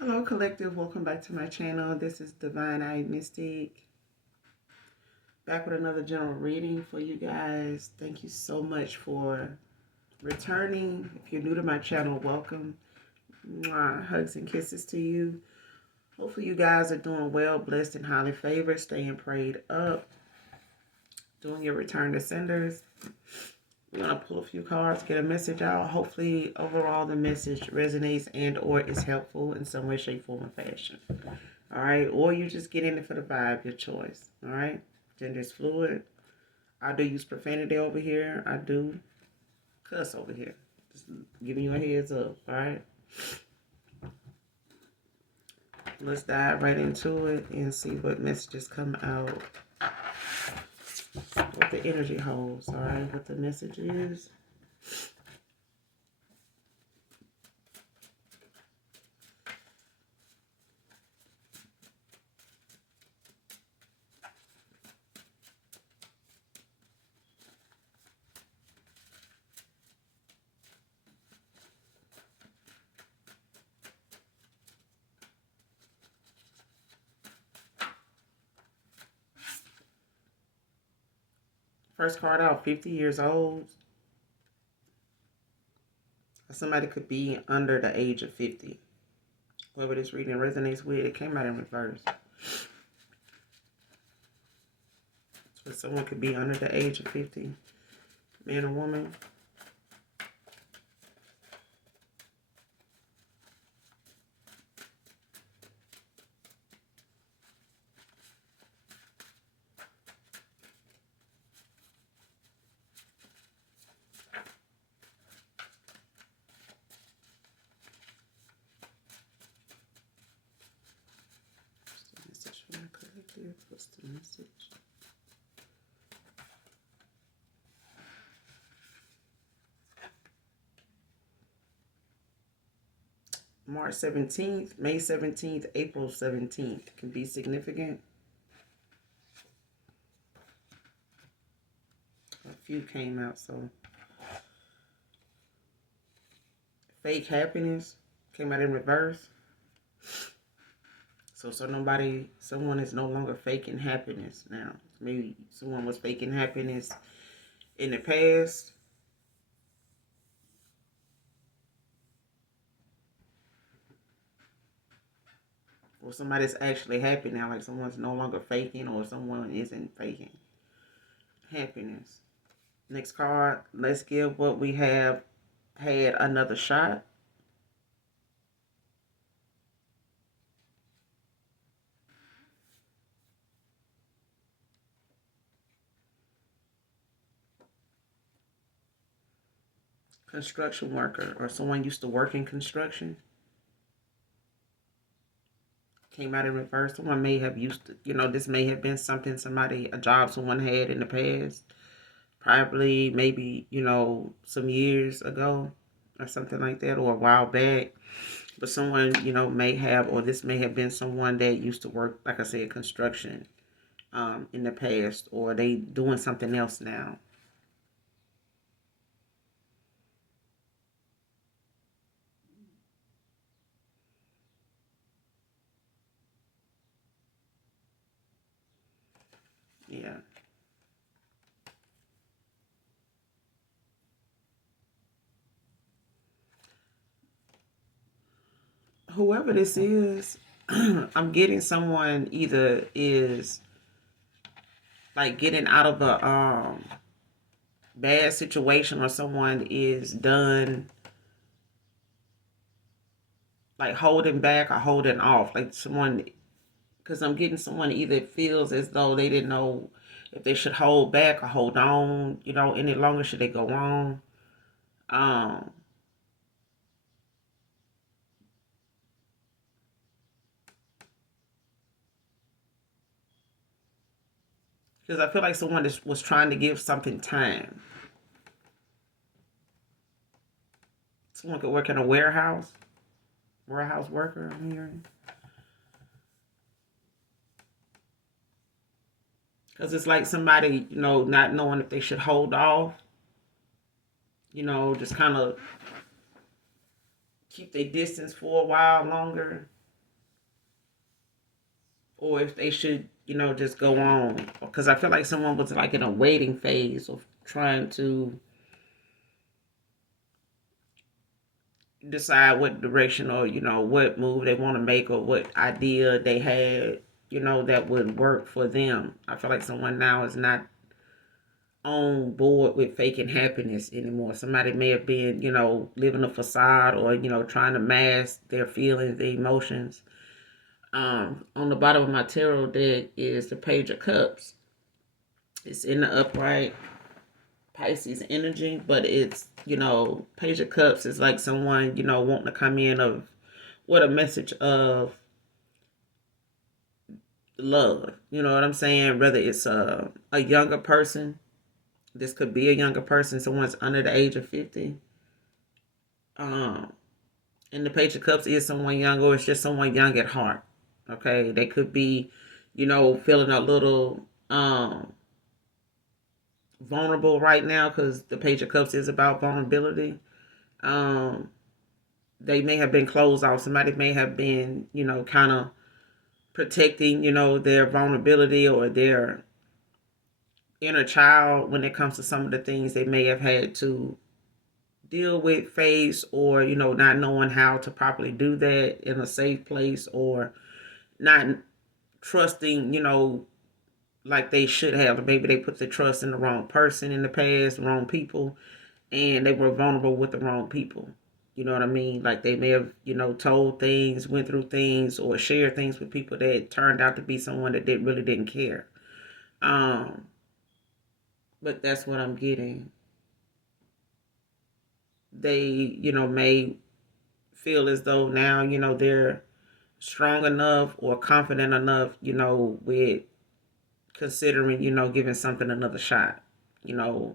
Hello, collective. Welcome back to my channel. This is Divine Eye Mystic. Back with another general reading for you guys. Thank you so much for returning. If you're new to my channel, welcome. Mwah. Hugs and kisses to you. Hopefully, you guys are doing well, blessed, and highly favored, staying prayed up, doing your return to senders. We're going to pull a few cards, get a message out. Hopefully, overall, the message resonates and or is helpful in some way, shape, form, or fashion. All right, or you just get in it for the vibe, your choice. All right, gender is fluid. I do use profanity over here. I do cuss over here. Just giving you a heads up. All right, let's dive right into it and see what messages come out. What the energy holds. All right, what the message is. First card out, 50 years old. Somebody could be under the age of 50. Whoever this reading resonates with, it came out in reverse. So someone could be under the age of 50. Man or woman. What's the message? March 17th, May 17th, April 17th can be significant. A few came out, so. Fake happiness came out in reverse. So someone is no longer faking happiness now. Maybe someone was faking happiness in the past. Or somebody's actually happy now, like someone's no longer faking or someone isn't faking happiness. Next card, let's give what we have had another shot. Construction worker or someone used to work in construction. Came out in reverse. Someone may have used to, this may have been something a job someone had in the past. Probably, maybe, some years ago or something like that, or a while back. But someone, may have, or this may have been someone that used to work, like I said, construction in the past, or they doing something else now. Yeah. Whoever this is, I'm getting someone either is like getting out of a bad situation, or someone is done like holding back or holding off. Like someone, because I'm getting someone either feels as though they didn't know if they should hold back or hold on, any longer. Should they go on? Um, because I feel like someone was trying to give something time. Someone could work in a warehouse worker, I'm hearing. Because it's like somebody, not knowing if they should hold off, just kind of keep their distance for a while longer. or if they should, just go on. Because I feel like someone was like in a waiting phase of trying to decide what direction or, what move they want to make or what idea they had, that would work for them. I feel like someone now is not on board with faking happiness anymore. Somebody may have been, living a facade or, trying to mask their feelings, their emotions. On the bottom of my tarot deck is the Page of Cups. It's in the upright Pisces energy, but it's, Page of Cups is like someone, wanting to come in of with a message of love. You know what I'm saying? Whether it's a younger person, this could be a younger person, someone's under the age of 50. Um, and the Page of Cups is someone young, or it's just someone young at heart. Okay, they could be, feeling a little vulnerable right now because the Page of Cups is about vulnerability. Um, they may have been closed off. Somebody may have been, kind of protecting, their vulnerability or their inner child when it comes to some of the things they may have had to deal with, face, or, not knowing how to properly do that in a safe place, or not trusting, like they should have. Maybe they put the trust in the wrong person in the past, the wrong people, and they were vulnerable with the wrong people. You know what I mean? Like they may have, told things, went through things, or shared things with people that turned out to be someone that really didn't care. Um, but that's what I'm getting. They, may feel as though now, they're strong enough or confident enough, with considering, giving something another shot,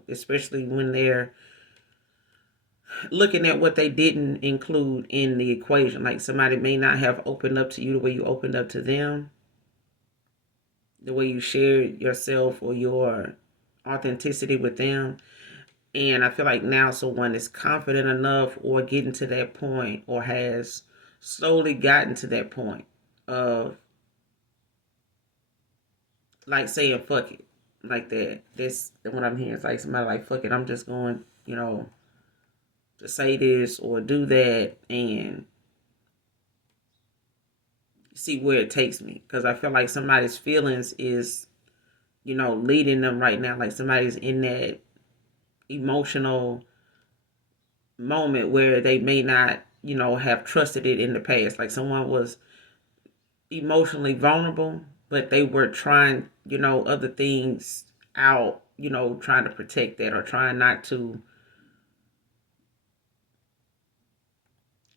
especially when they're looking at what they didn't include in the equation. Like somebody may not have opened up to you the way you opened up to them, the way you shared yourself or your authenticity with them. And I feel like now someone is confident enough or getting to that point or has slowly gotten to that point of like saying fuck it. Like that. This what I'm hearing is like somebody like fuck it, I'm just going, to say this or do that and see where it takes me. Because I feel like somebody's feelings is, leading them right now. Like somebody's in that emotional moment where they may not, have trusted it in the past. Like someone was emotionally vulnerable, but they were trying, other things out, trying to protect that or trying not to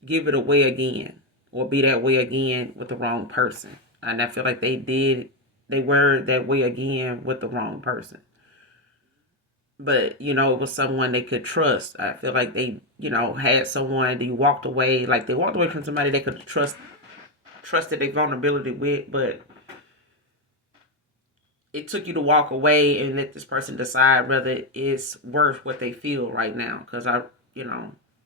give it away again or be that way again with the wrong person. And I feel like they were that way again with the wrong person. But, it was someone they could trust. I feel like they, had someone they walked away, like they walked away from somebody they could trusted their vulnerability with, but it took you to walk away and let this person decide whether it's worth what they feel right now. Because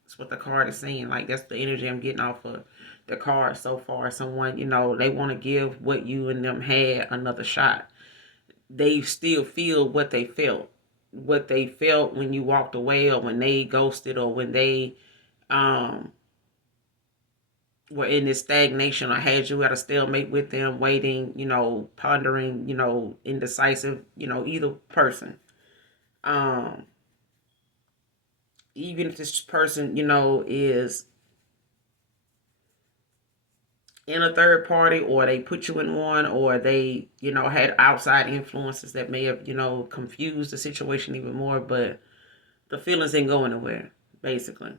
it's what the card is saying. Like, that's the energy I'm getting off of the card so far. Someone, they want to give what you and them had another shot. They still feel what they felt. What they felt when you walked away or when they ghosted or when they um were in this stagnation or had you at a stalemate with them, waiting, pondering, indecisive, either person. Um, Even if this person, is in a third party or they put you in one or they, had outside influences that may have, confused the situation even more, but the feelings ain't going nowhere, basically.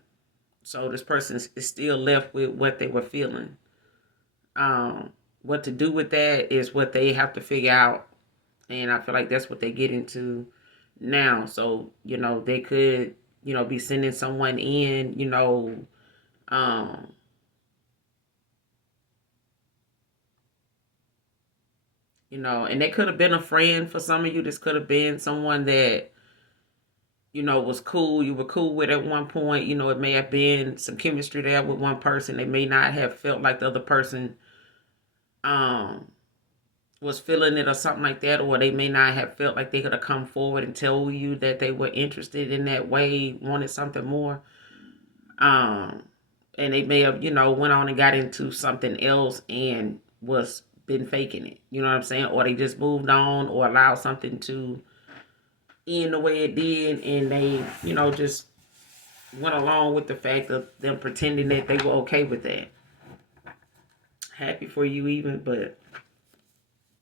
So this person is still left with what they were feeling. What to do with that is what they have to figure out. And I feel like that's what they get into now. So, they could, be sending someone in, um, and they could have been a friend for some of you. This could have been someone that, was cool. You were cool with at one point. It may have been some chemistry there with one person. They may not have felt like the other person, um, was feeling it or something like that, or they may not have felt like they could have come forward and tell you that they were interested in that way, wanted something more. Um, and they may have, went on and got into something else and was been faking it. You know what I'm saying? Or they just moved on or allowed something to end the way it did, and they, just went along with the fact of them pretending that they were okay with that. Happy for you even, but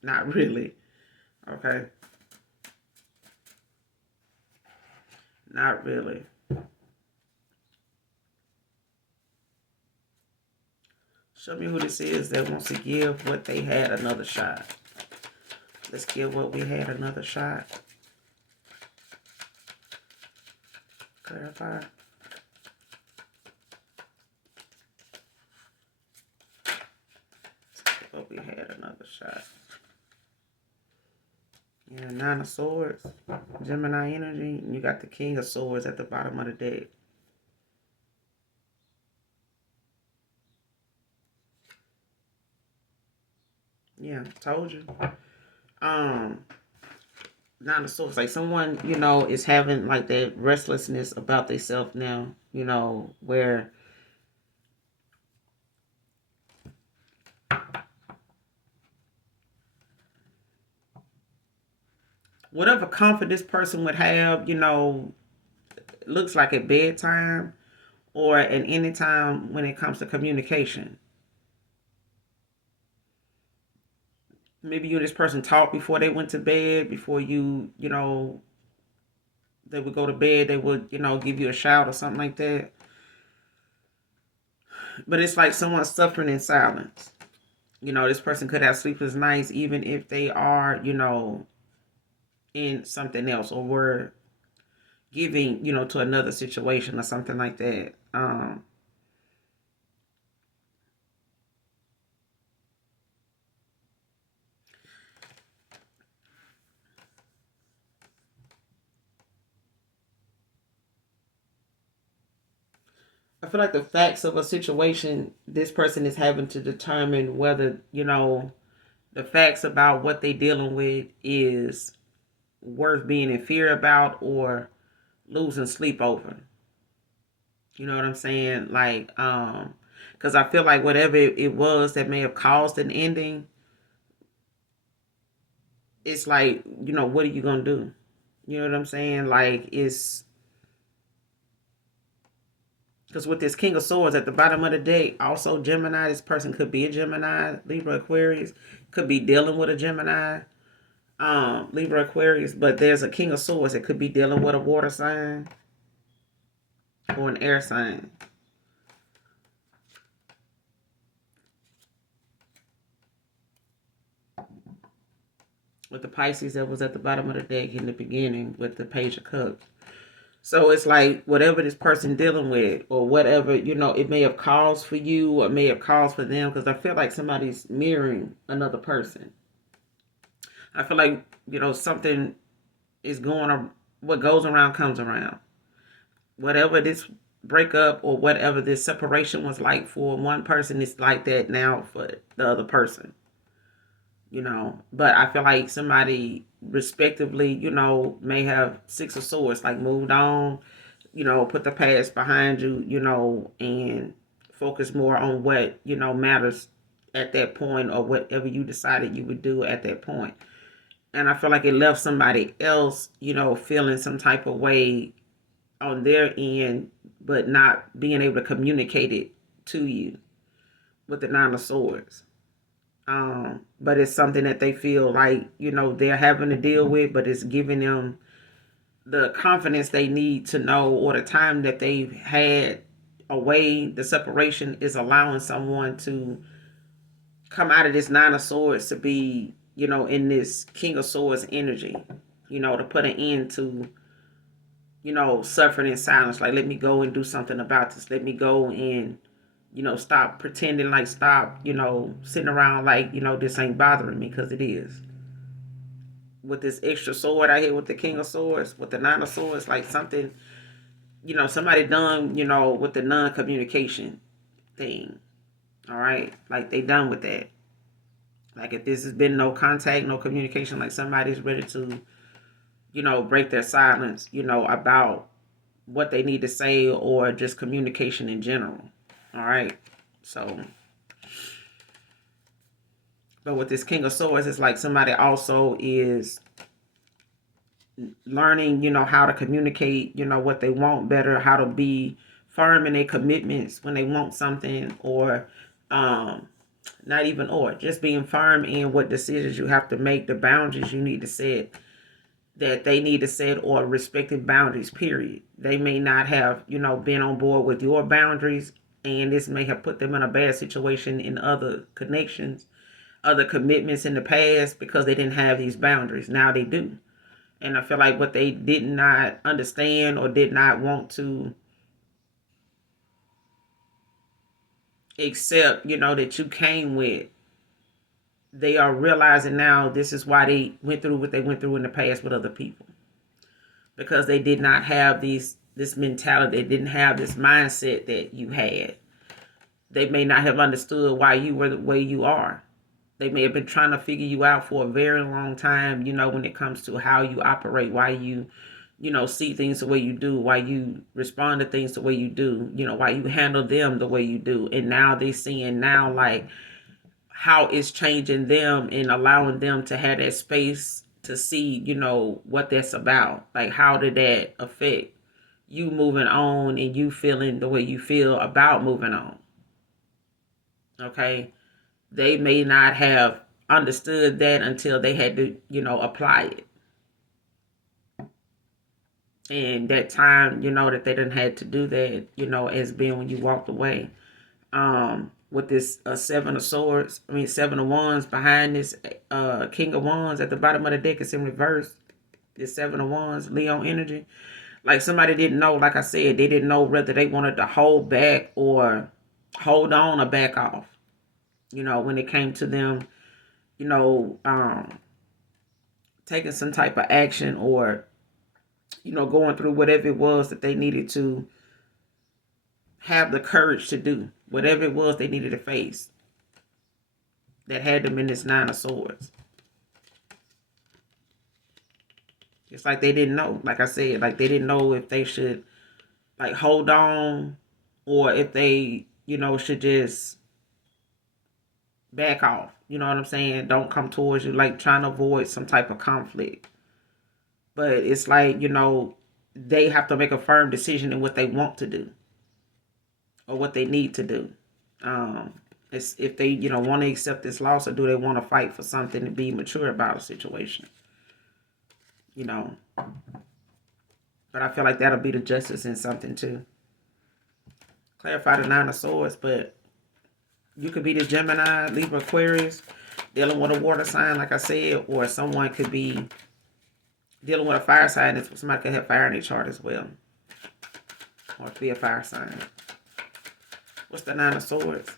not really. Okay? Not really. Show me who this is that wants to give what they had another shot. Let's give what we had another shot. Clarify. Let's give what we had another shot. Yeah, Nine of Swords, Gemini energy, and you got the King of Swords at the bottom of the deck. Yeah, told you. Nine of Swords, like someone, is having like that restlessness about themselves now, where whatever comfort this person would have, looks like at bedtime or at any time when it comes to communication. Maybe you and this person talked before they went to bed, before they would go to bed, they would, give you a shout or something like that. But it's like someone's suffering in silence. This person could have sleepless nights even if they are, in something else or were giving, to another situation or something like that. I feel like the facts of a situation, this person is having to determine whether, the facts about what they're dealing with is worth being in fear about or losing sleep over. You know what I'm saying? Like, because I feel like whatever it was that may have caused an ending, it's like, what are you gonna do? You know what I'm saying? Like, it's because with this King of Swords at the bottom of the deck, also Gemini, this person could be a Gemini, Libra, Aquarius, could be dealing with a Gemini, Libra, Aquarius, but there's a King of Swords that could be dealing with a water sign or an air sign. With the Pisces that was at the bottom of the deck in the beginning with the Page of Cups. So it's like whatever this person dealing with or whatever, it may have caused for you or may have caused for them, because I feel like somebody's mirroring another person. I feel like, something is going on. What goes around comes around. Whatever this breakup or whatever this separation was like for one person, it's like that now for the other person. But I feel like somebody respectively, may have Six of Swords, like moved on, put the past behind you, and focus more on what, matters at that point or whatever you decided you would do at that point. And I feel like it left somebody else, feeling some type of way on their end, but not being able to communicate it to you with the Nine of Swords. But it's something that they feel like, they're having to deal with, but it's giving them the confidence they need to know, or the time that they've had away, the separation is allowing someone to come out of this Nine of Swords to be, in this King of Swords energy, to put an end to, suffering in silence. Like, let me go and do something about this. Let me go and, stop pretending, like, stop, sitting around like, this ain't bothering me, because it is. With this extra sword out here with the King of Swords, with the Nine of Swords, like something, somebody done, with the non-communication thing. All right? Like, they done with that. Like if this has been no contact, no communication, like somebody's ready to, break their silence, about what they need to say or just communication in general. All right. So, but with this King of Swords, it's like somebody also is learning, how to communicate, what they want better, how to be firm in their commitments when they want something, or not even or just being firm in what decisions you have to make, the boundaries you need to set, that they need to set, or respective boundaries, period. They may not have, been on board with your boundaries, and this may have put them in a bad situation in other connections, other commitments in the past, because they didn't have these boundaries. Now they do. And I feel like what they did not understand or did not want to accept, that you came with, they are realizing now this is why they went through what they went through in the past with other people. Because they did not have this mentality, they didn't have this mindset that you had. They may not have understood why you were the way you are. They may have been trying to figure you out for a very long time, when it comes to how you operate, why you, see things the way you do, why you respond to things the way you do, why you handle them the way you do. And now they seeing now like how it's changing them and allowing them to have that space to see, what that's about. Like how did that affect you moving on and you feeling the way you feel about moving on? Okay. They may not have understood that until they had to, apply it. And that time, that they didn't had to do that, as being when you walked away. With this Seven of Swords, Seven of Wands behind this King of Wands at the bottom of the deck is in reverse. This Seven of Wands, Leo energy. Like somebody didn't know, like I said, they didn't know whether they wanted to hold back or hold on or back off. When it came to them, taking some type of action or, going through whatever it was that they needed to have the courage to do, whatever it was they needed to face that had them in this Nine of Swords. It's like they didn't know, like I said, like they didn't know if they should like hold on or if they, should just back off. You know what I'm saying? Don't come towards you, like trying to avoid some type of conflict. But it's like, they have to make a firm decision in what they want to do or what they need to do. It's if they, want to accept this loss, or do they want to fight for something to be mature about a situation. But I feel like that'll be the justice in something too. Clarify the Nine of Swords, but you could be the Gemini, Libra, Aquarius, dealing with a water sign, like I said, or someone could be dealing with a fire sign. Somebody could have fire in their chart as well, or be a fire sign. What's the Nine of Swords?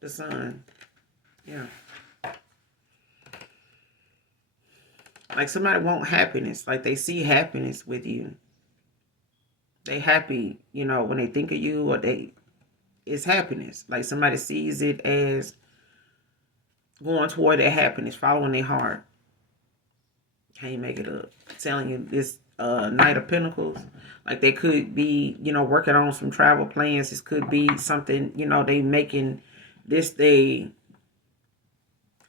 The Sun. Yeah. Like somebody want happiness. Like they see happiness with you. They happy, when they think of you, or it's happiness. Like somebody sees it as going toward their happiness, following their heart. Can't make it up. I'm telling you, this Knight of Pentacles, like they could be, working on some travel plans. This could be something, they making this day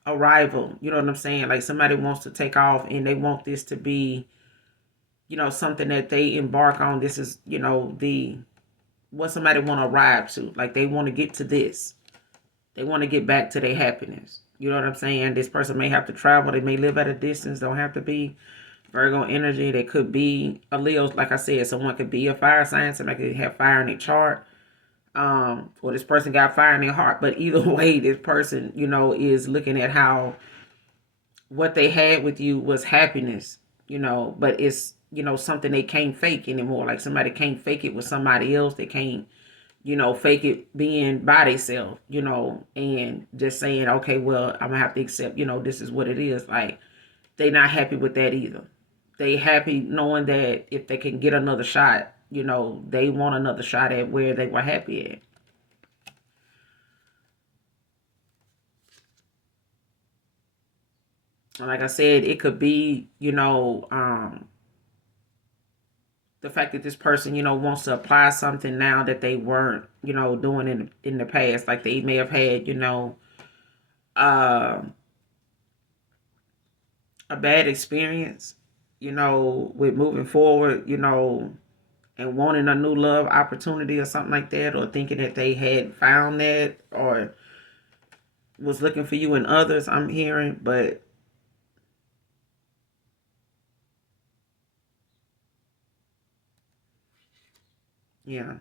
arrival. You know what I'm saying? Like somebody wants to take off and they want this to be, something that they embark on. This is, what somebody want to arrive to. Like they want to get to this. They want to get back to their happiness. You know what I'm saying? This person may have to travel. They may live at a distance. Don't have to be Virgo energy. They could be a Leo. Like I said, someone could be a fire sign. Somebody could have fire in their chart. Or this person got fire in their heart. But either way, this person, is looking at how what they had with you was happiness, but it's, something they can't fake anymore. Like somebody can't fake it with somebody else. They can't, fake it being by themselves, and just saying, okay, well, I'm gonna have to accept, this is what it is. Like, they not happy with that either. They happy knowing that if they can get another shot, they want another shot at where they were happy at. And like I said, it could be, the fact that this person, wants to apply something now that they weren't, doing in the past. Like they may have had, uh, a bad experience, with moving forward, and wanting a new love opportunity or something like that, or thinking that they had found that, or was looking for you in others, I'm hearing. But yeah,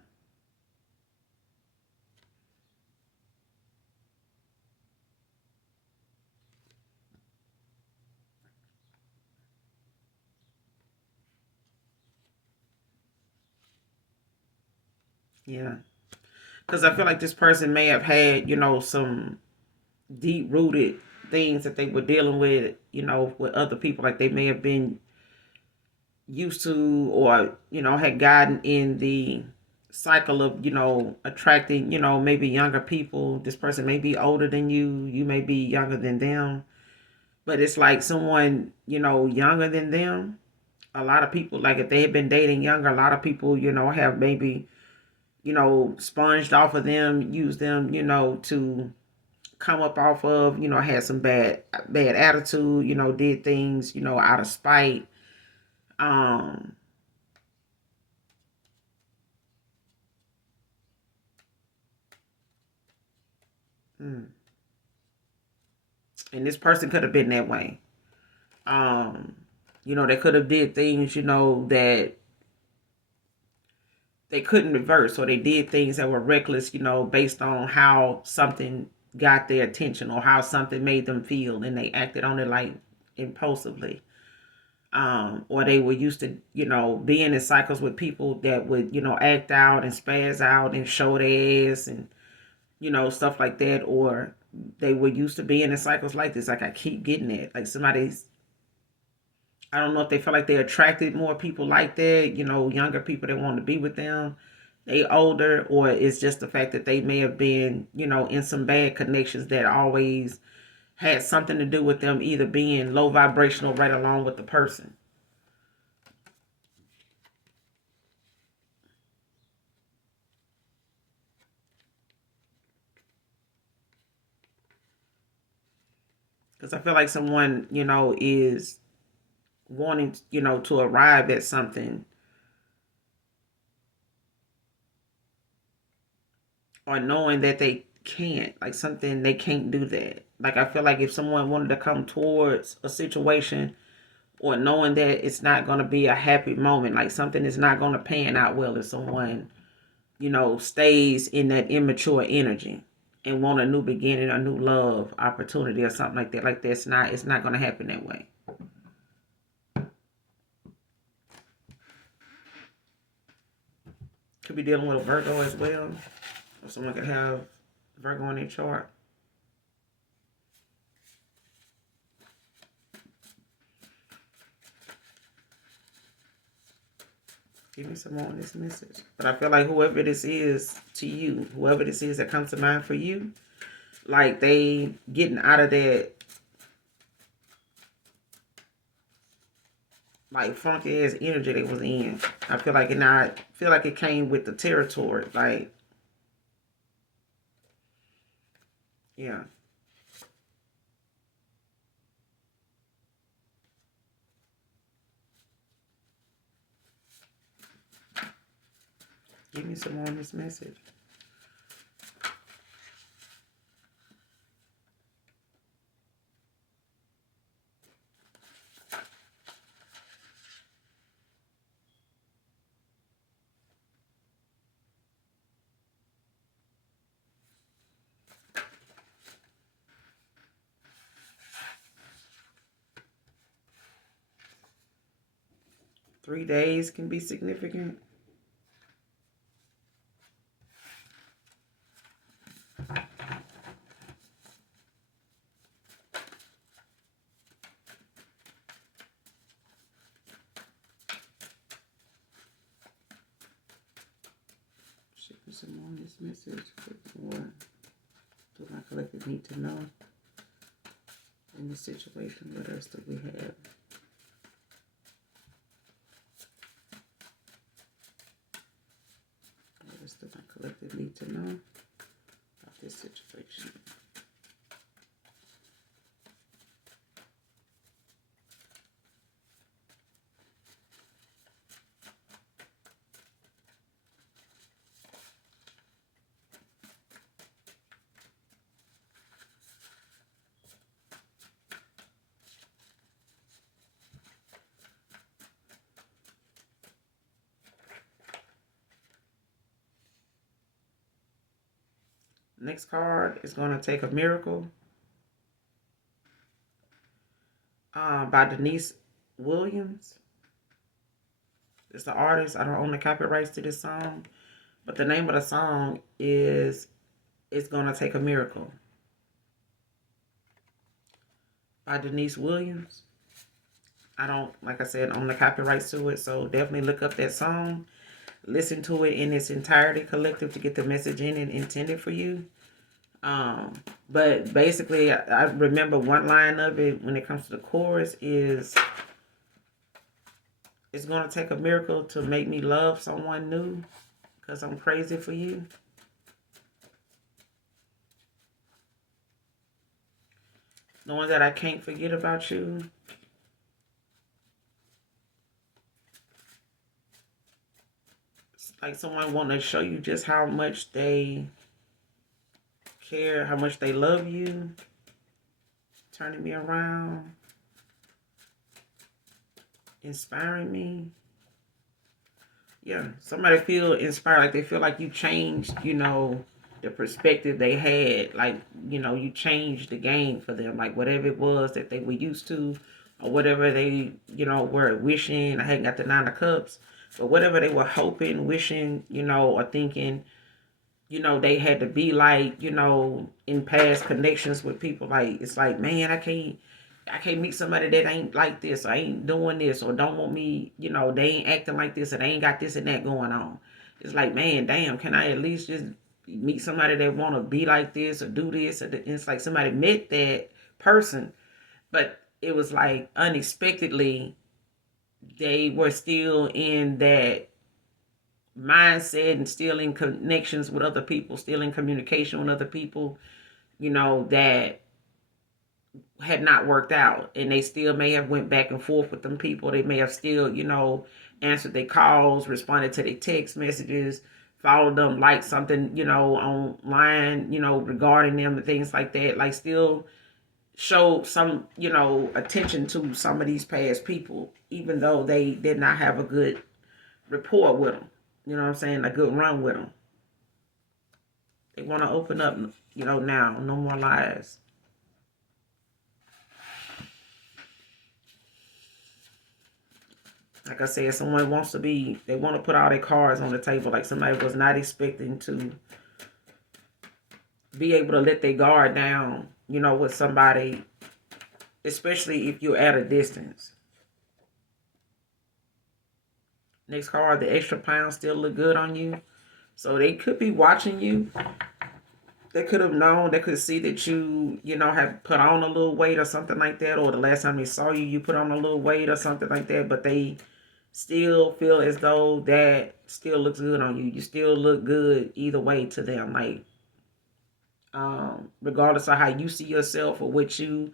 yeah, because I feel like this person may have had, some deep rooted things that they were dealing with, with other people. Like they may have been used to, or had gotten in the cycle of, attracting, maybe younger people. This person may be older than you may be younger than them, but it's like someone, younger than them. A lot of people, like if they had been dating younger, a lot of people, have maybe, sponged off of them, used them, to come up off of, had some bad attitude, did things, out of spite. um mm, and this person could have been that way. um they could have did things, that they couldn't reverse, or they did things that were reckless, based on how something got their attention or how something made them feel, and they acted on it like impulsively. Or they were used to, being in cycles with people that would, act out and spaz out and show their ass and, stuff like that. Or they were used to being in cycles like this. Like I keep getting it. Like somebody's, I don't know if they feel like they attracted more people like that, younger people that want to be with them. They older, or it's just the fact that they may have been, in some bad connections that always had something to do with them either being low vibrational right along with the person. Because I feel like someone, is wanting, to arrive at something, or knowing that they can't, like something they can't do that. Like I feel like if someone wanted to come towards a situation, or knowing that it's not going to be a happy moment, like something is not going to pan out well if someone, stays in that immature energy and want a new beginning, a new love opportunity or something like that. Like that's not, it's not going to happen that way. Could be dealing with a Virgo as well. Or someone could have Virgo in their chart. Give me some more on this message. But I feel like whoever this is to you, whoever this is that comes to mind for you, like they getting out of that like funky ass energy they was in. I feel like it came with the territory. Like, yeah. Give me some more on this message. 3 days can be significant. some more on this message. More do my collective need to know in this situation? What else do we have? What else do my collective need to know about this situation? Next card is going to take a miracle by Denise Williams. It's the artist. I don't own the copyrights to this song, but the name of the song is It's Gonna Take a Miracle by Denise Williams. I don't, like I said, own the copyrights to it, so definitely look up that song. Listen to it in its entirety, collective, to get the message in and intended for you. But basically, I remember one line of it when it comes to the chorus is, it's going to take a miracle to make me love someone new because I'm crazy for you. Knowing that I can't forget about you. It's like someone wanting to show you just how much they care, how much they love you. Turning me around. Inspiring me. Yeah, somebody feel inspired, like they feel like you changed, the perspective they had. Like, you changed the game for them. Like whatever it was that they were used to, or whatever they, were wishing. I hadn't got the 9 of Cups, but whatever they were hoping, wishing, or thinking, they had to be like, in past connections with people. Like, it's like, man, I can't meet somebody that ain't like this, or ain't doing this, or don't want me, they ain't acting like this, or they ain't got this and that going on. It's like, man, damn, can I at least just meet somebody that want to be like this or do this? And it's like somebody met that person, but it was like unexpectedly, they were still in that mindset and still in connections with other people, still in communication with other people, that had not worked out, and they still may have went back and forth with them people. They may have still, answered their calls, responded to their text messages, followed them, like something, online, regarding them and things like that. Like still showed some, attention to some of these past people, even though they did not have a good rapport with them. You know what I'm saying? A good run with them. They want to open up, now. No more lies. Like I said, someone wants to be, they want to put all their cards on the table. Like somebody was not expecting to be able to let their guard down, with somebody, especially if you're at a distance. Next card, the extra pounds still look good on you. So they could be watching you. They could have known, they could see that you, have put on a little weight or something like that. Or the last time they saw you, you put on a little weight or something like that. But they still feel as though that still looks good on you. You still look good either way to them. Like, regardless of how you see yourself or what you,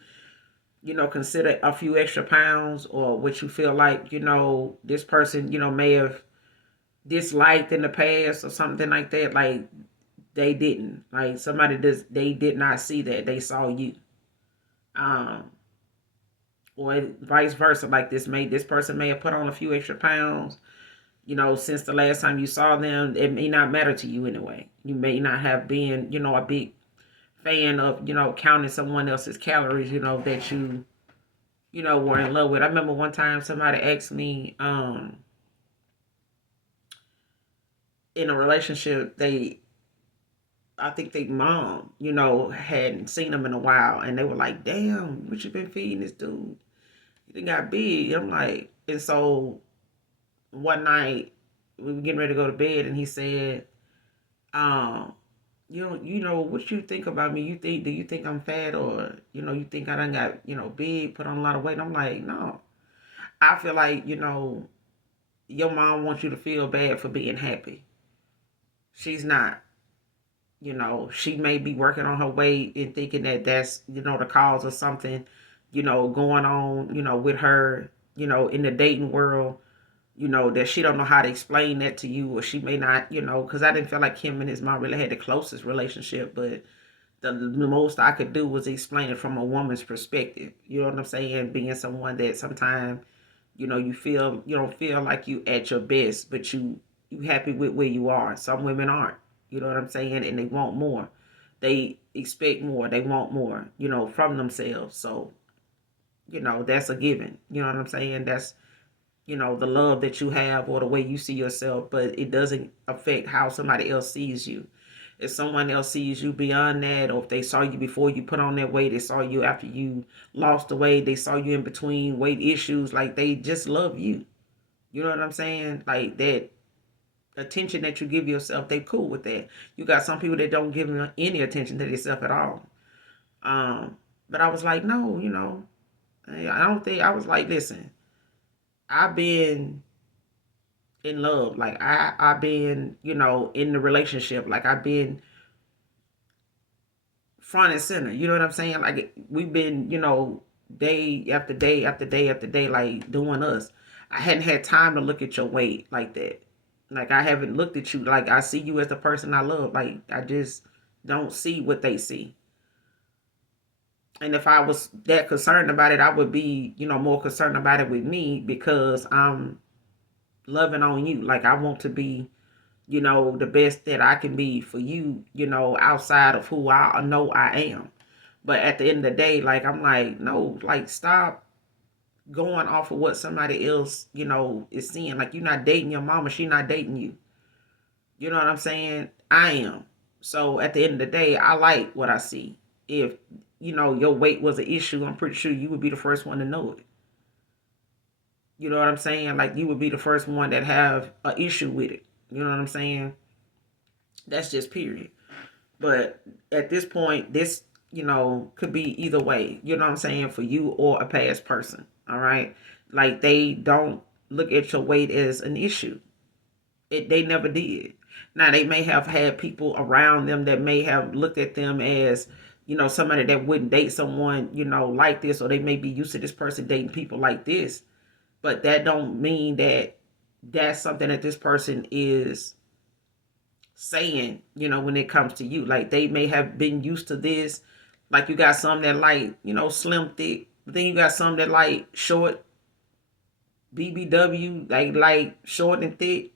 consider a few extra pounds, or what you feel like, this person, may have disliked in the past or something like that. Like, they didn't. Like, they did not see that. They saw you. Or vice versa. Like, this person may have put on a few extra pounds, since the last time you saw them. It may not matter to you anyway. You may not have been, a big fan of, counting someone else's calories, that you, were in love with. I remember one time somebody asked me, in a relationship, I think they mom, hadn't seen them in a while, and they were like, damn, what you been feeding this dude? He got big. I'm like, and so one night we were getting ready to go to bed, and he said, Um, you know what you think about me. Do you think I'm fat, or you think I done got big, put on a lot of weight? I'm like, no. I feel like your mom wants you to feel bad for being happy. She's not. She may be working on her weight and thinking that that's the cause of something going on with her in the dating world, that she don't know how to explain that to you, or she may not, because I didn't feel like him and his mom really had the closest relationship, but the most I could do was explain it from a woman's perspective. You know what I'm saying? Being someone that sometimes, you don't feel like you at your best, but you happy with where you are. Some women aren't. You know what I'm saying? And they want more. They expect more. They want more, from themselves. So, that's a given. You know what I'm saying? That's the love that you have or the way you see yourself, but it doesn't affect how somebody else sees you. If someone else sees you beyond that, or if they saw you before you put on that weight, they saw you after you lost the weight, they saw you in between weight issues, like they just love you. You know what I'm saying? Like that attention that you give yourself, they cool with that. You got some people that don't give any attention to themselves at all. Um, but I was like, no, I don't think I was like, listen, I've been in love. Like I've been, in the relationship. Like I've been front and center. You know what I'm saying? Like we've been, day after day after day after day, like doing us. I hadn't had time to look at your weight like that. Like I haven't looked at you like I see you as the person I love. Like I just don't see what they see. And if I was that concerned about it, I would be, more concerned about it with me, because I'm loving on you. Like I want to be the best that I can be for you, outside of who I know I am. But at the end of the day, like, I'm like, no, like, stop going off of what somebody else, is seeing. Like, you're not dating your mama, she not dating you. You know what I'm saying? I am. So at the end of the day, I like what I see. If, your weight was an issue, I'm pretty sure you would be the first one to know it. You know what I'm saying? Like, you would be the first one that have an issue with it. You know what I'm saying? That's just period. But at this point, this, could be either way, you know what I'm saying, for you or a past person. All right. Like they don't look at your weight as an issue. They never did. Now they may have had people around them that may have looked at them as, somebody that wouldn't date someone, like this, or they may be used to this person dating people like this. But that don't mean that that's something that this person is saying, when it comes to you. Like they may have been used to this. Like you got some that like, slim thick. But then you got some that like short BBW, like short and thick.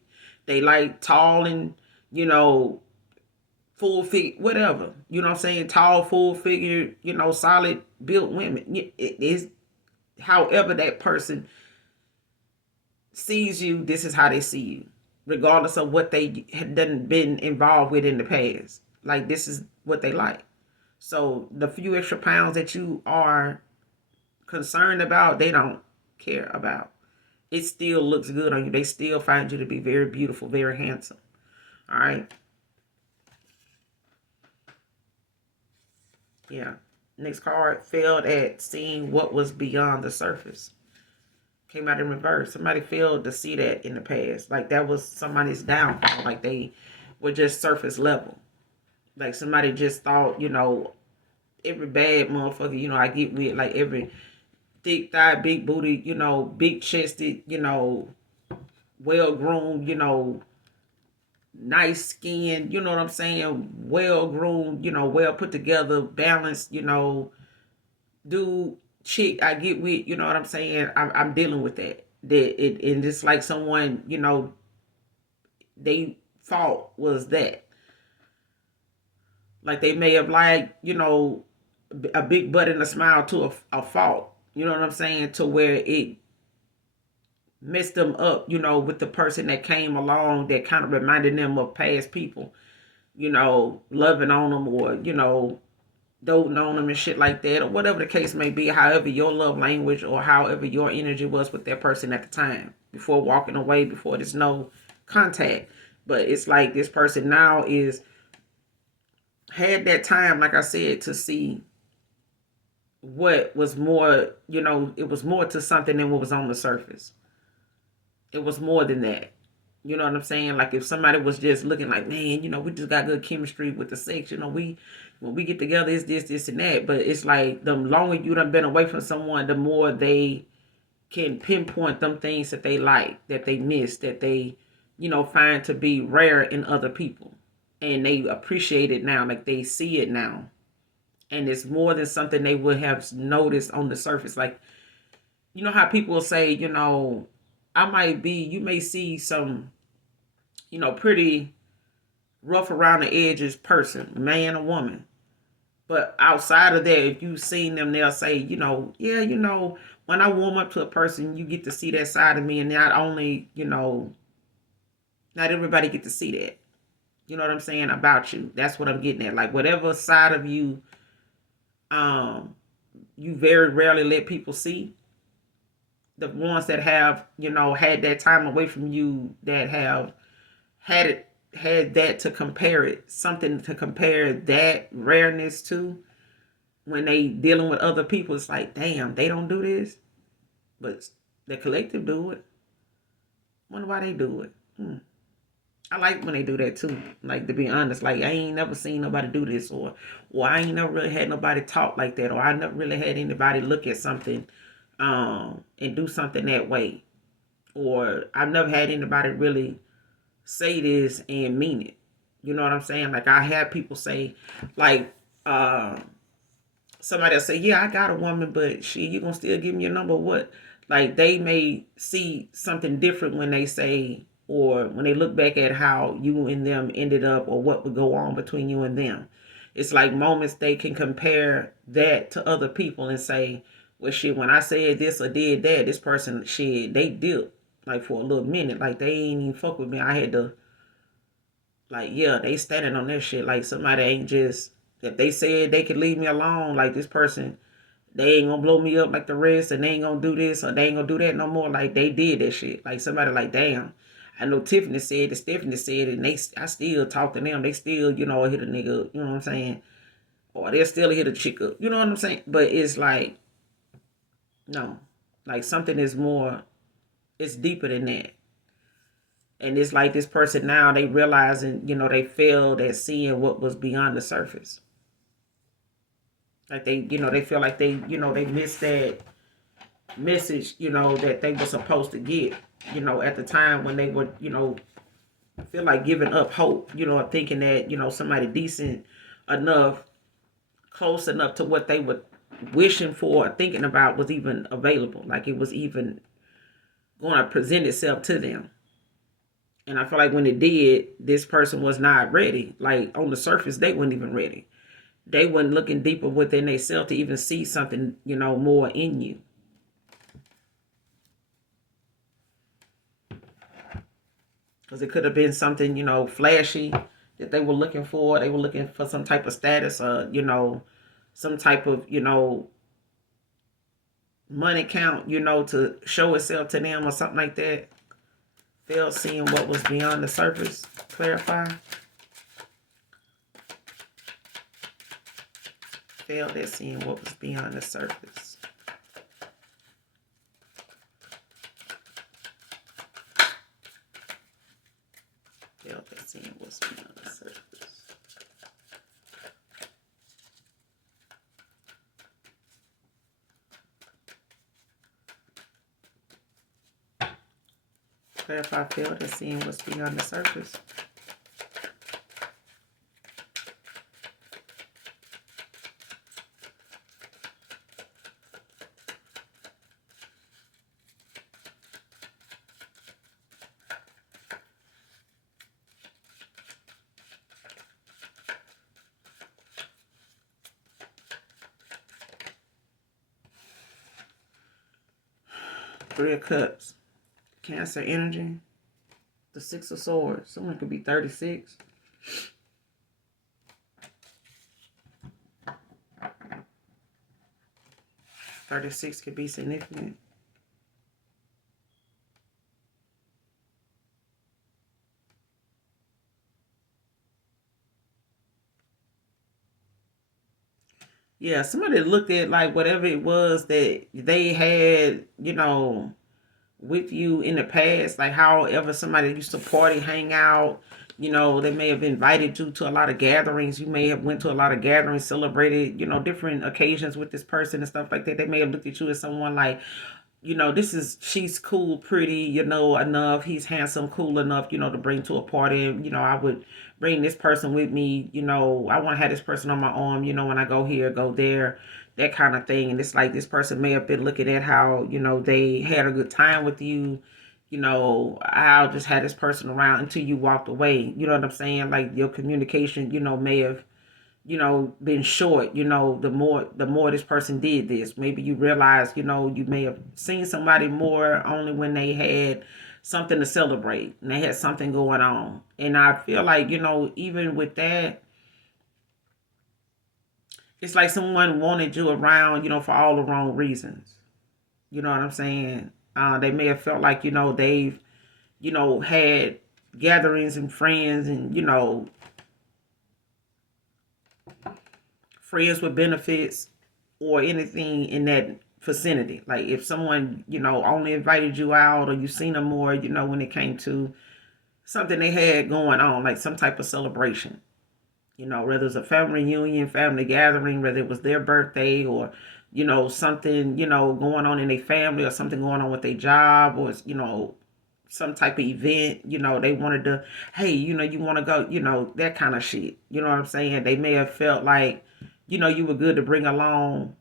They like tall and, you know, full figure, whatever. You know what I'm saying? Tall, full figure, solid built women. It is however that person sees you, this is how they see you, regardless of what they had done been involved with in the past. Like this is what they like. So the few extra pounds that you are concerned about, they don't care about. It still looks good on you. They still find you to be very beautiful, very handsome. All right. Yeah. Next card, failed at seeing what was beyond the surface. Came out in reverse. Somebody failed to see that in the past. Like that was somebody's downfall. Like they were just surface level. Like somebody just thought, every bad motherfucker, I get with, like every thick thigh, big booty, big chested, well groomed, nice skin, you know what I'm saying? Well groomed, well put together, balanced, dude, chick I get with, you know what I'm saying? I'm dealing with that. And it's like someone, they fault was that. Like they may have liked, a big butt and a smile to a fault. You know what I'm saying? To where it messed them up, with the person that came along that kind of reminded them of past people, loving on them, or, doting on them and shit like that, or whatever the case may be, however your love language or however your energy was with that person at the time, before walking away, before there's no contact. But it's like this person now is had that time, like I said, to see what was more, it was more to something than what was on the surface. It was more than that. You know what I'm saying? Like if somebody was just looking like, man, we just got good chemistry with the sex. We when we get together, it's this, and that. But it's like the longer you done been away from someone, the more they can pinpoint them things that they like, that they miss, that they, find to be rare in other people. And they appreciate it now, like they see it now. And it's more than something they would have noticed on the surface. Like, how people will say, you may see some, pretty rough around the edges person, man or woman. But outside of that, if you've seen them, they'll say, yeah, when I warm up to a person, you get to see that side of me. And not only, not everybody get to see that. You know what I'm saying? About you. That's what I'm getting at. Like whatever side of you, you very rarely let people see. The ones that have, had that time away from you, that have had that to compare it, something to compare that rareness to, when they dealing with other people, it's like, damn, they don't do this, but the collective do it. Wonder why they do it. I like when they do that too. Like, to be honest, like I ain't never seen nobody do this, or I ain't never really had nobody talk like that, or I never really had anybody look at something and do something that way, or I've never had anybody really say this and mean it. You know what I'm saying? Like I have people say, like, somebody will say, yeah, I got a woman, but you gonna still give me your number? What? Like they may see something different when they say, or when they look back at how you and them ended up, or what would go on between you and them. It's like moments they can compare that to other people and say, well, shit, when I said this or did that, this person, shit, they did like for a little minute. Like they ain't even fuck with me. I had to, like, yeah, they standing on their shit. Like somebody ain't just, if they said they could leave me alone, like this person, they ain't gonna blow me up like the rest, and they ain't gonna do this or they ain't gonna do that no more. Like they did that shit. Like somebody like, damn, I know Tiffany said it, Stephanie said it, and I still talk to them. They still, hit a nigga up, you know what I'm saying? Or they'll still hit a chick up, you know what I'm saying? But it's like, no, like something is more, it's deeper than that. And it's like this person now, they realizing, they failed at seeing what was beyond the surface. Like they feel like they missed that message, that they were supposed to get, at the time when they were, feel like giving up hope, thinking that, somebody decent enough, close enough to what they were wishing for, or thinking about, was even available. Like it was even going to present itself to them. And I feel like when it did, this person was not ready. Like on the surface, they weren't even ready. They weren't looking deeper within themselves to even see something, more in you. Because it could have been something, flashy that they were looking for. They were looking for some type of status, or, some type of, money count, to show itself to them or something like that. Failed seeing what was beyond the surface. Clarify. Failed at seeing what was beyond the surface. Failed at seeing what's beyond the surface. Clarify. Failed at seeing what's beyond the surface. Three of Cups. Cancer energy. The Six of Swords. Someone could be 36. (36) could be significant. Yeah, somebody looked at like whatever it was that they had, with you in the past, like however somebody used to party, hang out, they may have invited you to a lot of gatherings. You may have went to a lot of gatherings, celebrated, different occasions with this person and stuff like that. They may have looked at you as someone like, she's cool, pretty, enough. He's handsome, cool enough, to bring to a party. I would bring this person with me. I want to have this person on my arm, when I go here, go there, that kind of thing. And it's like this person may have been looking at how, they had a good time with you. I'll just have this person around until you walked away. You know what I'm saying? Like your communication, may have been short. The more this person did this, maybe you realize, you may have seen somebody more only when they had something to celebrate and they had something going on. And I feel like, even with that, it's like someone wanted you around, for all the wrong reasons. You know what I'm saying? They may have felt like, they've, had gatherings and friends and, friends with benefits or anything in that vicinity. Like if someone, only invited you out or you seen them more, when it came to something they had going on, like some type of celebration. Whether it's a family reunion, family gathering, whether it was their birthday or, something, going on in their family or something going on with their job or, some type of event, they wanted to, hey, you want to go, that kind of shit. You know what I'm saying? They may have felt like, you were good to bring along,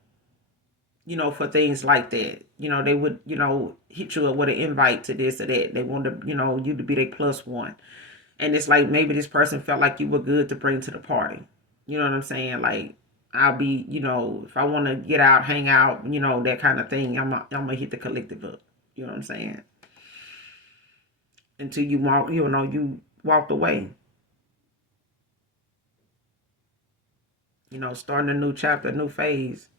for things like that. They would, hit you up with an invite to this or that. They wanted, you to be their plus one. And it's like maybe this person felt like you were good to bring to the party. You know what I'm saying? Like I'll be, if I want to get out, hang out, that kind of thing, I'm gonna hit the collective up. You know what I'm saying? Until you walked away. Starting a new chapter, a new phase.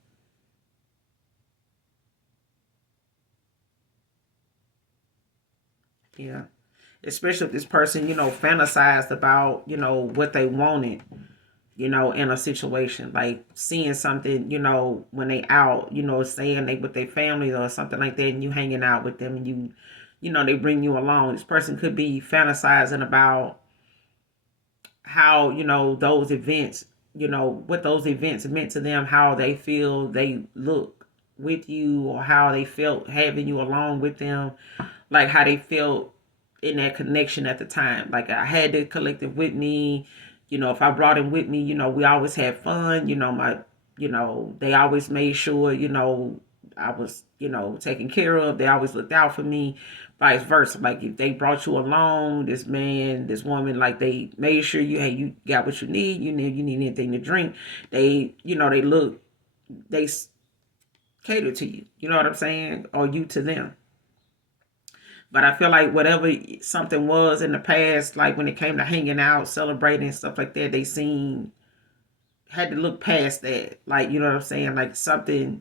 Yeah. Especially if this person, fantasized about, what they wanted, in a situation. Like seeing something, when they out, saying they with their family or something like that, and you hanging out with them and they bring you along. This person could be fantasizing about how, those events, what those events meant to them, how they feel they look with you, or how they felt having you along with them, like how they felt in that connection at the time. Like I had the collective with me, if I brought him with me, we always had fun, they always made sure, I was, taken care of. They always looked out for me, vice versa. Like if they brought you along, this man, this woman, like they made sure you got what you need. You need anything to drink. They, they look, they cater to you. You know what I'm saying? Or you to them. But I feel like whatever something was in the past, like when it came to hanging out, celebrating, stuff like that, they seen had to look past that. Like, you know what I'm saying? Like something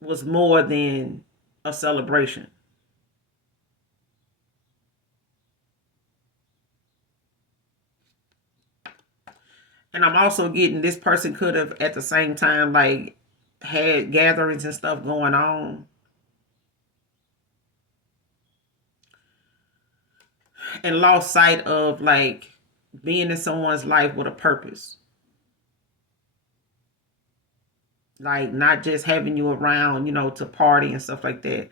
was more than a celebration. And I'm also getting this person could have at the same time like had gatherings and stuff going on and lost sight of like being in someone's life with a purpose. Like not just having you around, to party and stuff like that.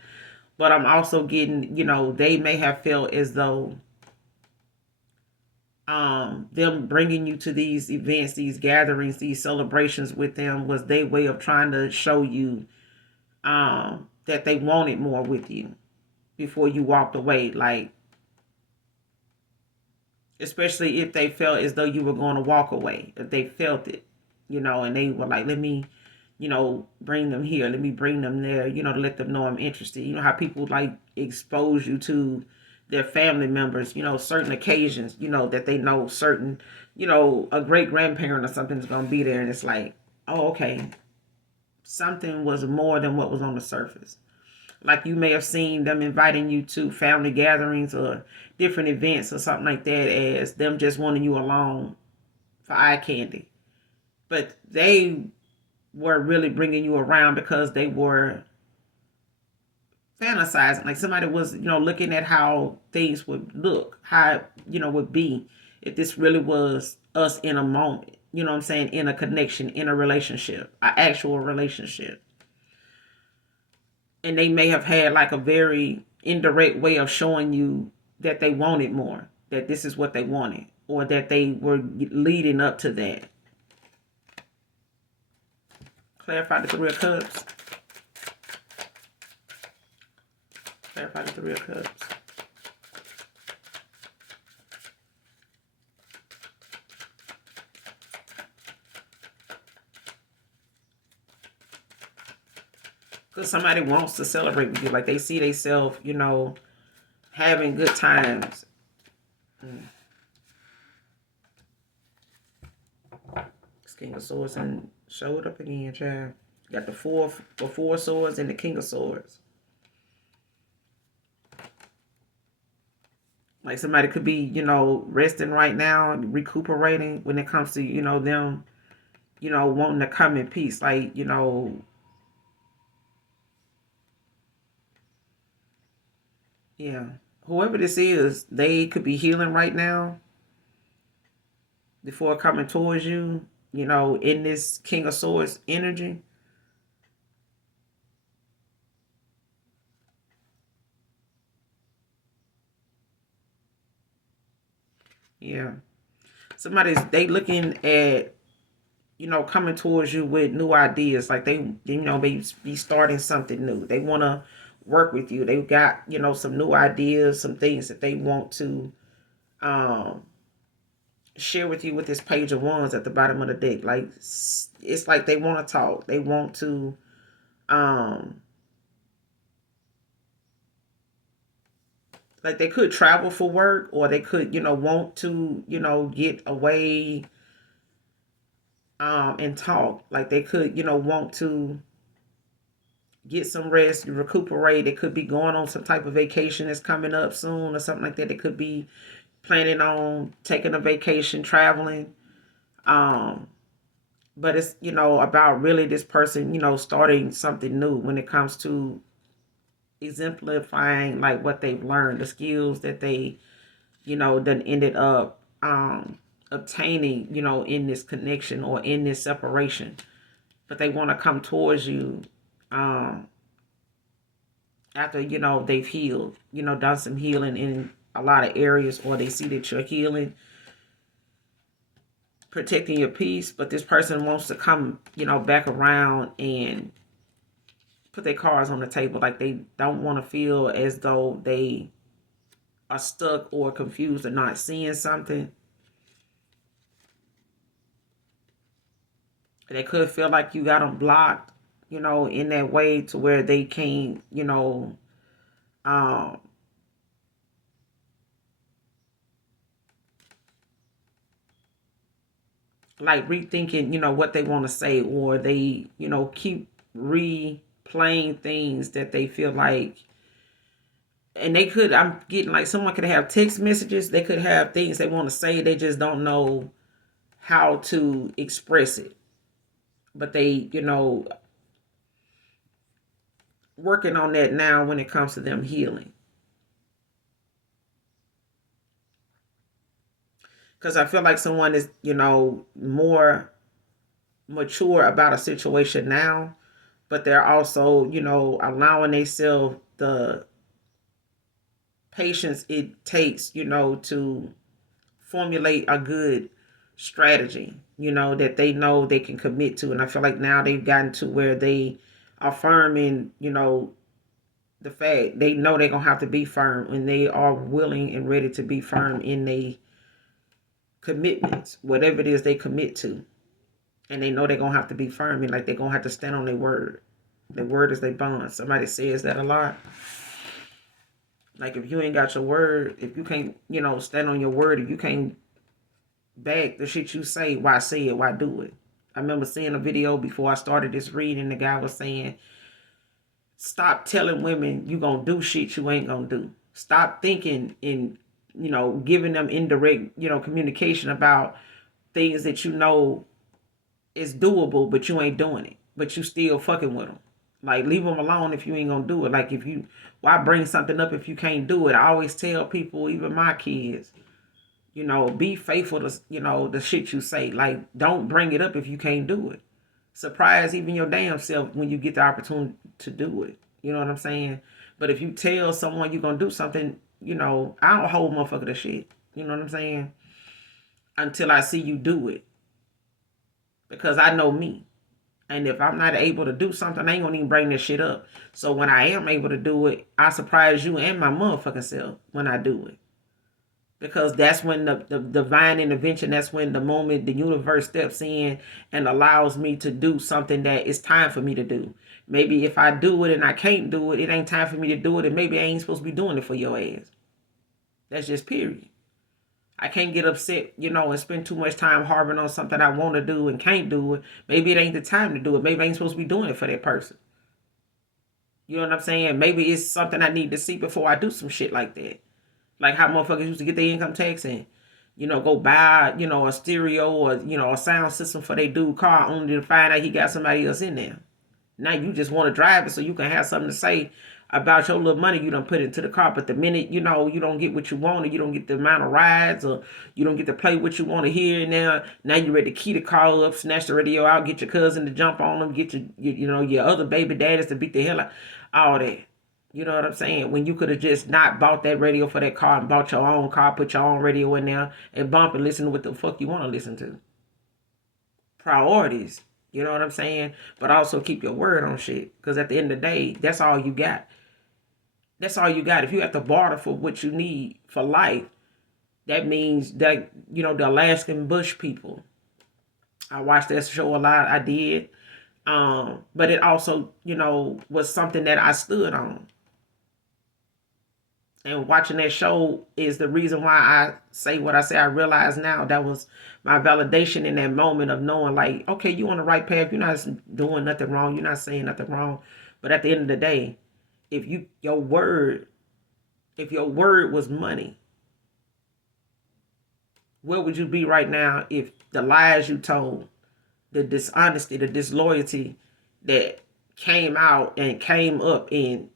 But I'm also getting, they may have felt as though them bringing you to these events, these gatherings, these celebrations with them was their way of trying to show you that they wanted more with you before you walked away. Like especially if they felt as though you were going to walk away, if they felt it, and they were like, let me, bring them here, let me bring them there, to let them know I'm interested. You know how people like expose you to their family members, certain occasions, that they know certain, a great grandparent or something's going to be there, and it's like, oh, okay, something was more than what was on the surface. Like you may have seen them inviting you to family gatherings or different events or something like that as them just wanting you along for eye candy. But they were really bringing you around because they were fantasizing. Like somebody was, looking at how things would look, how, would be if this really was us in a moment. You know what I'm saying? In a connection, in a relationship, an actual relationship. And they may have had like a very indirect way of showing you that they wanted more, that this is what they wanted, or that they were leading up to that. Clarify the Three of Cups. Clarify the Three of Cups. Because somebody wants to celebrate with you. Like they see themselves, having good times. This King of Swords and showed up again, child. Got the four swords and the King of Swords. Like somebody could be, resting right now, recuperating when it comes to, them, wanting to come in peace. Like, yeah. Whoever this is, they could be healing right now before coming towards you, in this King of Swords energy. Yeah. They looking at, coming towards you with new ideas. Like they, be starting something new. They want to work with you. They got, some new ideas, some things that they want to share with you with this Page of Wands at the bottom of the deck. Like it's like they want to talk. They want to like they could travel for work, or they could, want to, get away and talk. Like they could, want to get some rest, recuperate. They could be going on some type of vacation that's coming up soon or something like that. They could be planning on taking a vacation, traveling. But it's, about really this person, starting something new when it comes to exemplifying like what they've learned, the skills that they, then ended up obtaining, in this connection or in this separation. But they want to come towards you after, they've healed, done some healing in a lot of areas, or they see that you're healing, protecting your peace. But this person wants to come, back around and put their cards on the table. Like they don't want to feel as though they are stuck or confused or not seeing something. They could feel like you got them blocked, in that way to where they can't, um, like rethinking, what they want to say, or they, keep replaying things that they feel like, and they could, I'm getting like someone could have text messages, they could have things they want to say, they just don't know how to express it. But they, working on that now when it comes to them healing. Because I feel like someone is, more mature about a situation now, but they're also, allowing themselves the patience it takes, to formulate a good strategy, that they know they can commit to. And I feel like now they've gotten to where they are firm in, the fact they know they're gonna have to be firm, and they are willing and ready to be firm in their commitments, whatever it is they commit to. And they know they're gonna have to be firm, and like they're gonna have to stand on their word. Their word is their bond. Somebody says that a lot. Like if you ain't got your word, if you can't, stand on your word, if you can't back the shit you say, why say it? Why do it? I remember seeing a video before I started this reading. The guy was saying, stop telling women you gonna do shit you ain't gonna do. Stop thinking in, giving them indirect, communication about things that is doable, but you ain't doing it. but you still fucking with them. Like, leave them alone if you ain't gonna do it. Like, why bring something up if you can't do it? I always tell people, even my kids, be faithful to, the shit you say. Like, don't bring it up if you can't do it. Surprise even your damn self when you get the opportunity to do it. You know what I'm saying? But if you tell someone you're gonna do something, I don't hold motherfucker to shit. You know what I'm saying? Until I see you do it. Because I know me. And if I'm not able to do something, I ain't gonna even bring this shit up. So when I am able to do it, I surprise you and my motherfucking self when I do it. Because that's when the divine intervention, that's when the moment the universe steps in and allows me to do something that it's time for me to do. Maybe if I do it and I can't do it, it ain't time for me to do it, and maybe I ain't supposed to be doing it for your ass. That's just period. I can't get upset, and spend too much time harboring on something I want to do and can't do it. Maybe it ain't the time to do it. Maybe I ain't supposed to be doing it for that person. You know what I'm saying? Maybe it's something I need to see before I do some shit like that. Like how motherfuckers used to get their income tax and, go buy, a stereo or, a sound system for their dude car only to find out he got somebody else in there. Now you just want to drive it so you can have something to say about your little money you done put into the car. But the minute, you don't get what you want, or you don't get the amount of rides, or you don't get to play what you want to hear, now you're ready to key the car up, snatch the radio out, get your cousin to jump on them, get your other baby daddies to beat the hell out, all that. You know what I'm saying? When you could have just not bought that radio for that car and bought your own car, put your own radio in there and bump and listen to what the fuck you want to listen to. Priorities. You know what I'm saying? But also keep your word on shit. Because at the end of the day, that's all you got. That's all you got. If you have to barter for what you need for life, that means that, the Alaskan bush people. I watched that show a lot. I did. But it also, was something that I stood on. And watching that show is the reason why I say what I say. I realize now that was my validation in that moment of knowing, like, okay, you on the right path. You're not doing nothing wrong. You're not saying nothing wrong. But at the end of the day, if your word was money, where would you be right now if the lies you told, the dishonesty, the disloyalty that came out and came up and,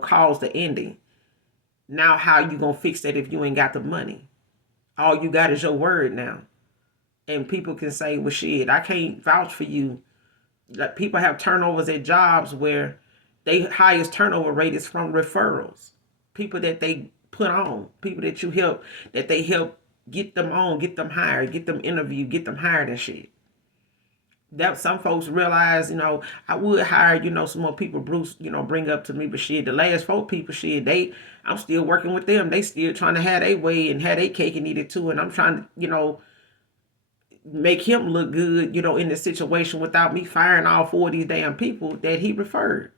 caused the ending? Now how you gonna fix that if you ain't got the money? All you got is your word now. And people can say, well, shit, I can't vouch for you. Like, people have turnovers at jobs where their highest turnover rate is from referrals. People that they put on, people that they help get them on, get them hired, get them interviewed, get them hired and shit. That some folks realize, I would hire, some more people Bruce, bring up to me, but shit, the last 4 people, shit, I'm still working with them. They still trying to have their way and have their cake and eat it too. And I'm trying to, make him look good, in the situation without me firing all 4 of these damn people that he referred.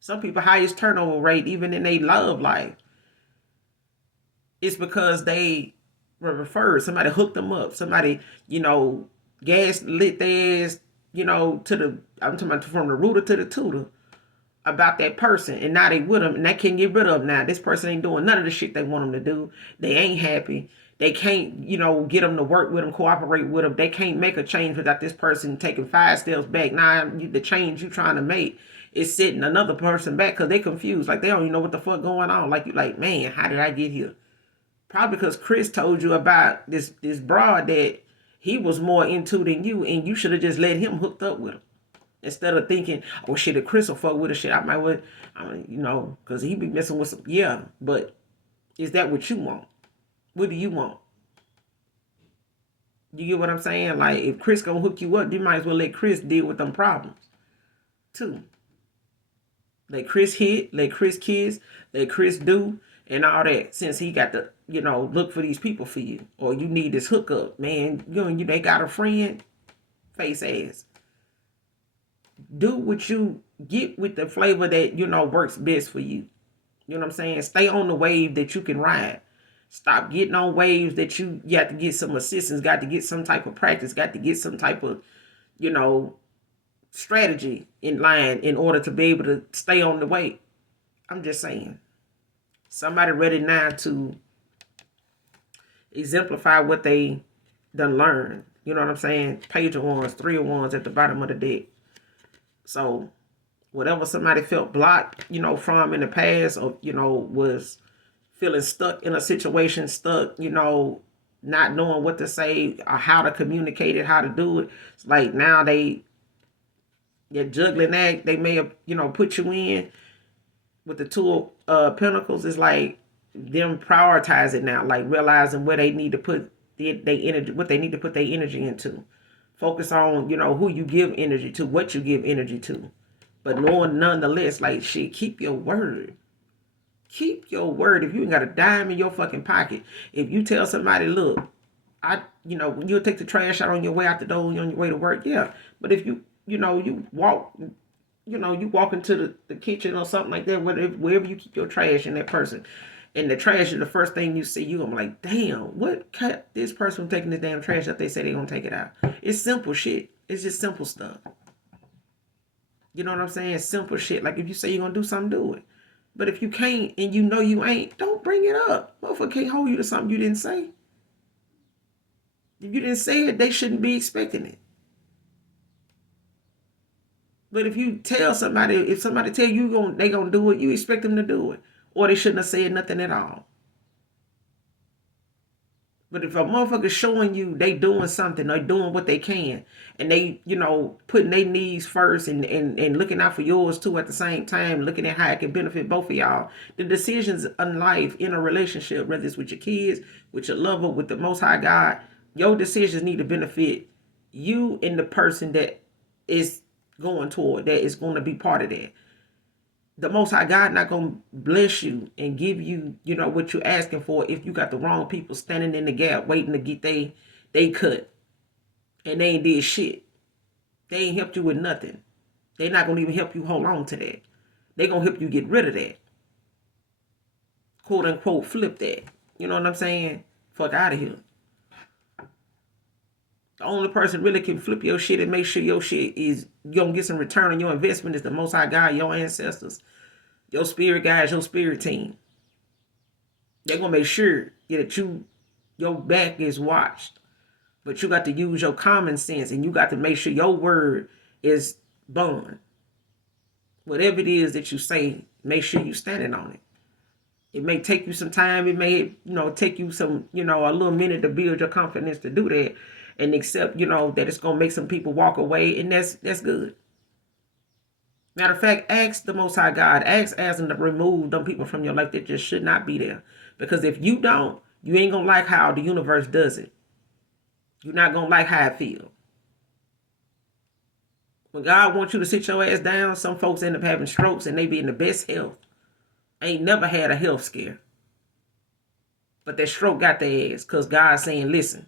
Some people highest turnover rate, even in their love life, it's because they were referred. Somebody hooked them up. Somebody, gas lit their ass, I'm talking about from the rooter to the tutor about that person, and now they with them, and they can't get rid of them now. This person ain't doing none of the shit they want them to do. They ain't happy. They can't, get them to work with them, cooperate with them. They can't make a change without this person taking 5 steps back. Now, the change you trying to make is sitting another person back because they confused. Like, they don't even know what the fuck going on. Like, you like, man, how did I get here? Probably because Chris told you about this broad that he was more into than you, and you should have just let him hooked up with him. Instead of thinking, oh shit, if Chris will fuck with a shit, I might would, because he be messing with some, yeah, but is that what you want? What do you want? You get what I'm saying? Like, if Chris gonna hook you up, you might as well let Chris deal with them problems, too. Let Chris hit, let Chris kiss, let Chris do, and all that, since he got to, look for these people for you. Or you need this hookup, man. They got a friend, face ass. Do what you get with the flavor that, works best for you. You know what I'm saying? Stay on the wave that you can ride. Stop getting on waves that you got to get some assistance, got to get some type of practice, got to get some type of, strategy in line in order to be able to stay on the wave. I'm just saying. Somebody ready now to exemplify what they done learned. You know what I'm saying? Page of wands, 3 of wands at the bottom of the deck. So whatever somebody felt blocked, from in the past, or, was feeling stuck in a situation, stuck, not knowing what to say or how to communicate it, how to do it. It's like now they're juggling that. They may have, put you in with the two pentacles. Is like them prioritizing now, like realizing where they need to put their energy, what they need to put their energy into. Focus on, who you give energy to, what you give energy to. But knowing nonetheless, like, shit, keep your word. Keep your word. If you ain't got a dime in your fucking pocket, if you tell somebody, look, you'll take the trash out on your way out the door, on your way to work, yeah. But if you walk, you walk into the kitchen or something like that, wherever you keep your trash in that person, and the trash is the first thing you see, you're going to be like, damn, what kept this person from taking this damn trash if they say they're going to take it out? It's simple shit. It's just simple stuff. You know what I'm saying? Simple shit. Like if you say you're going to do something, do it. But if you can't and you know you ain't, don't bring it up. Motherfucker can't hold you to something you didn't say. If you didn't say it, they shouldn't be expecting it. But if you tell somebody, if somebody tell you they gonna do it, you expect them to do it. Or they shouldn't have said nothing at all. But if a motherfucker showing you they doing something, they doing what they can, and they, putting their needs first and looking out for yours too at the same time, looking at how it can benefit both of y'all, the decisions in life, in a relationship, whether it's with your kids, with your lover, with the Most High God, your decisions need to benefit you and the person that is going toward, that is going to be part of that. The Most High God not going to bless you and give you, what you're asking for if you got the wrong people standing in the gap waiting to get they cut. And they ain't did shit. They ain't helped you with nothing. They not going to even help you hold on to that. They going to help you get rid of that. Quote unquote flip that. You know what I'm saying? Fuck out of here. The only person really can flip your shit and make sure your shit is, you going to get some return on your investment is the Most High God, your ancestors, your spirit guides, your spirit team. They're going to make sure that your back is watched. But you got to use your common sense and you got to make sure your word is bond. Whatever it is that you say, make sure you're standing on it. It may take you some time. It may, take you some, a little minute to build your confidence to do that and accept, that it's going to make some people walk away. And that's good. Matter of fact, ask the Most High God, ask him to remove them people from your life that just should not be there. Because if you don't, you ain't going to like how the universe does it. You're not going to like how it feels. When God wants you to sit your ass down, some folks end up having strokes and they be in the best health. Ain't never had a health scare. But that stroke got their ass because God's saying, listen,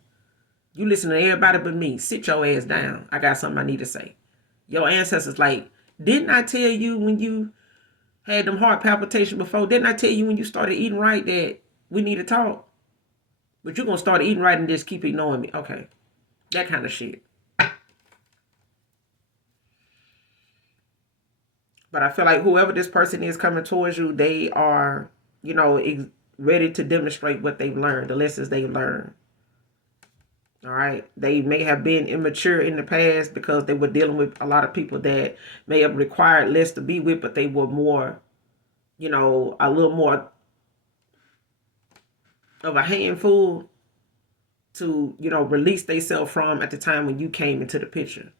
you listen to everybody but me. Sit your ass down. I got something I need to say. Your ancestors like, didn't I tell you when you had them heart palpitations before? Didn't I tell you when you started eating right that we need to talk? But you're going to start eating right and just keep ignoring me. Okay. That kind of shit. But I feel like whoever this person is coming towards you, they are, ready to demonstrate what they've learned, the lessons they've learned. All right. They may have been immature in the past because they were dealing with a lot of people that may have required less to be with, but they were more, a little more of a handful to, release themselves from at the time when you came into the picture.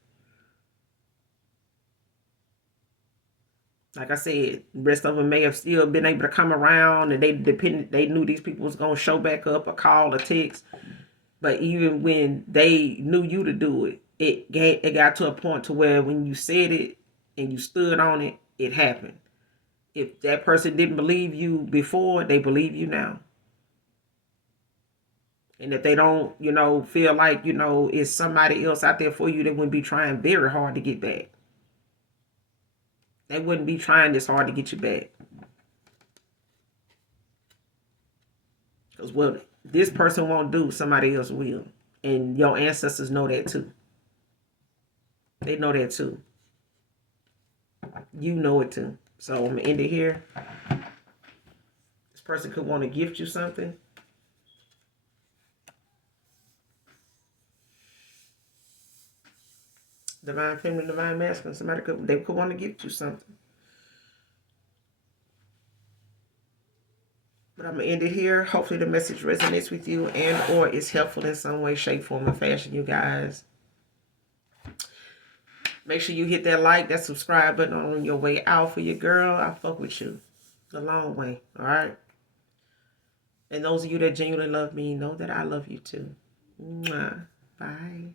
Like I said, the rest of them may have still been able to come around and they knew these people was going to show back up or call or text. But even when they knew you to do it, it got to a point to where when you said it and you stood on it, it happened. If that person didn't believe you before, they believe you now. And if they don't, feel like, it's somebody else out there for you, they wouldn't be trying very hard to get back. They wouldn't be trying this hard to get you back. Because what this person won't do, somebody else will. And your ancestors know that too. They know that too. You know it too. So I'm going to end it here. This person could want to gift you something. Divine feminine, divine masculine. They could want to give you something. But I'm going to end it here. Hopefully the message resonates with you and or is helpful in some way, shape, form, or fashion, you guys. Make sure you hit that like, that subscribe button on your way out for your girl. I fuck with you the long way, all right? And those of you that genuinely love me, know that I love you too. Mwah. Bye.